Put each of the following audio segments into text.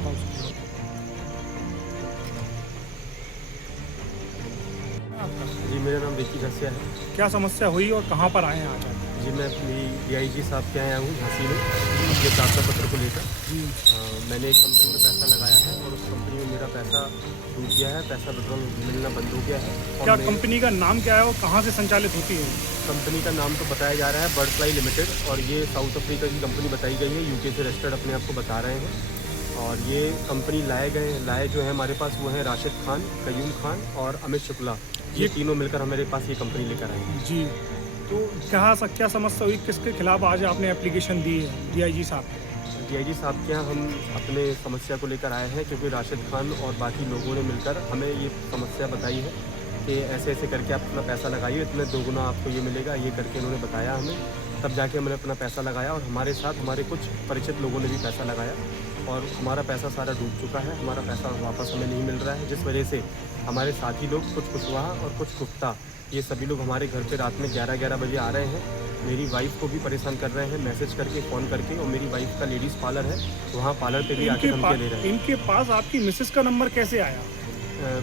बताओ सर। आपका जी, मेरा नाम विक्की घसिया है। क्या समस्या हुई और कहाँ पर आए हैं आज आप? जी, मैं अपनी डीआईजी साहब के यहाँ आया हूँ झांसी में, अपने प्रार्थना पत्र को लेकर। जी। मैंने एक कंपनी में पैसा लगाया है और उस कंपनी में मेरा पैसा डूब गया है, पैसा विड्रॉल मिलना बंद हो गया है। और क्या मैं कंपनी का नाम क्या है और कहाँ से संचालित होती है? कंपनी का नाम तो बताया जा रहा है बर्डफ्लाई लिमिटेड, और ये साउथ अफ्रीका की कंपनी बताई गई है, यूके से रजिस्टर्ड अपने आप को बता रहे हैं। और ये कंपनी लाए जो है हमारे पास, वो है राशिद खान, कयूम खान और अमित शुक्ला। ये तीनों मिलकर हमारे पास ये कंपनी लेकर आए हैं। जी। तो क्या समस्या हुई, किसके खिलाफ आज आपने एप्लीकेशन दी है डीआईजी साहब को? डीआईजी साहब के यहाँ हम अपने समस्या को लेकर आए हैं, क्योंकि राशिद खान और बाकी लोगों ने मिलकर हमें ये समस्या बताई है कि ऐसे ऐसे करके आप अपना पैसा लगाइए, इतने दोगुना आपको ये मिलेगा, ये करके उन्होंने बताया हमें। तब जाके हमने अपना पैसा लगाया और हमारे साथ हमारे कुछ परिचित लोगों ने भी पैसा लगाया और हमारा पैसा सारा डूब चुका है। हमारा पैसा वापस हमें नहीं मिल रहा है, जिस वजह से हमारे साथी लोग, कुछ कुशवाहा और कुछ गुप्ता, ये सभी लोग हमारे घर पे रात में 11-11 बजे आ रहे हैं। मेरी वाइफ़ को भी परेशान कर रहे हैं, मैसेज करके, फ़ोन करके। और मेरी वाइफ़ का लेडीज़ पार्लर है, वहाँ पार्लर पे भी आके धमकियाँ दे रहे हैं। इनके पास आपकी मिसेस का नंबर कैसे आया?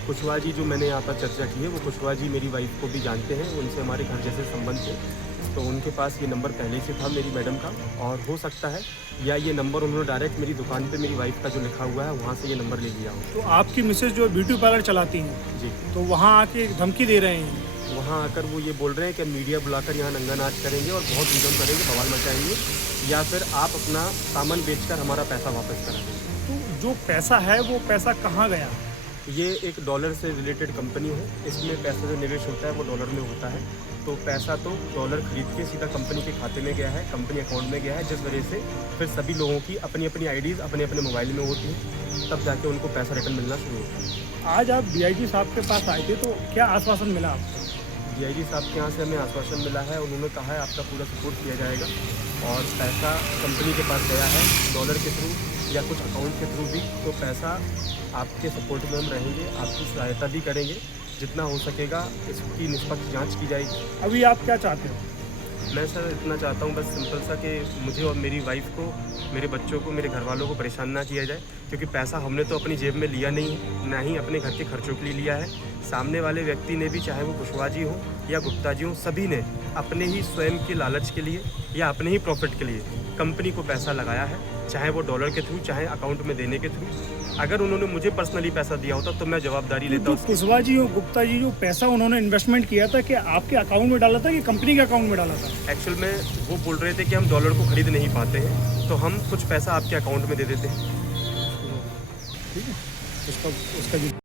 कुशवाहा जी, जो मैंने यहाँ पर चर्चा की है, वो कुशवाहा जी मेरी वाइफ़ को भी जानते हैं, उनसे हमारे घर जैसे संबंध थे। तो उनके पास ये नंबर पहले से था मेरी मैडम का, और हो सकता है या ये नंबर उन्होंने डायरेक्ट मेरी दुकान पे मेरी वाइफ़ का जो लिखा हुआ है वहाँ से ये नंबर ले लिया हो। तो आपकी मिसेस जो ब्यूटी पार्लर चलाती हैं, जी। तो वहाँ आके धमकी दे रहे हैं? वहाँ आकर वो ये बोल रहे हैं कि मीडिया बुलाकर यहाँ नंगा नाच करेंगे और बहुत हुड़दंग करेंगे, बवाल मचाएंगे, या फिर आप अपना सामान बेचकर हमारा पैसा वापस करा देंगे। तो जो पैसा है वो पैसा कहाँ गया? ये एक डॉलर से रिलेटेड कंपनी है, इसमें पैसा जो निवेश होता है वो डॉलर में होता है। तो पैसा तो डॉलर खरीद के सीधा कंपनी के खाते में गया है, कंपनी अकाउंट में गया है, जिस वजह से फिर सभी लोगों की अपनी अपनी आईडीज़ अपने अपने मोबाइल में होती हैं, तब जाके उनको पैसा रिटर्न मिलना शुरू होता है। आज आप डीआईजी साहब के पास आए थे, तो क्या आश्वासन मिला आपको? डीआईजी साहब के यहाँ से हमें आश्वासन मिला है, उन्होंने कहा है आपका पूरा सपोर्ट किया जाएगा, और पैसा कंपनी के पास गया है डॉलर के थ्रू या कुछ अकाउंट के थ्रू भी, तो पैसा आपके सपोर्ट में हम रहेंगे, आपकी सहायता भी करेंगे, जितना हो सकेगा इसकी निष्पक्ष जांच की जाएगी। अभी आप क्या चाहते हो? मैं सर इतना चाहता हूँ बस सिंपल सा, कि मुझे और मेरी वाइफ़ को, मेरे बच्चों को, मेरे घर वालों को परेशान ना किया जाए, क्योंकि पैसा हमने तो अपनी जेब में लिया नहीं है, ना ही अपने घर के खर्चों के लिए लिया है। सामने वाले व्यक्ति ने भी, चाहे वो कुशवाहा जी हो या गुप्ता जी हो, सभी ने अपने ही स्वयं के लालच के लिए या अपने ही प्रॉफिट के लिए कंपनी को पैसा लगाया है, चाहे वो डॉलर के थ्रू, चाहे अकाउंट में देने के थ्रू। अगर उन्होंने मुझे पर्सनली पैसा दिया होता तो मैं जवाबदारी लेता हूँ। कुशवाहा जी और गुप्ता जी जो पैसा उन्होंने इन्वेस्टमेंट किया था, कि आपके अकाउंट में डाला था कि कंपनी के अकाउंट में डाला था? एक्चुअल में वो बोल रहे थे कि हम डॉलर को खरीद नहीं पाते हैं, तो हम कुछ पैसा आपके अकाउंट में दे देते हैं। ठीक है, उसका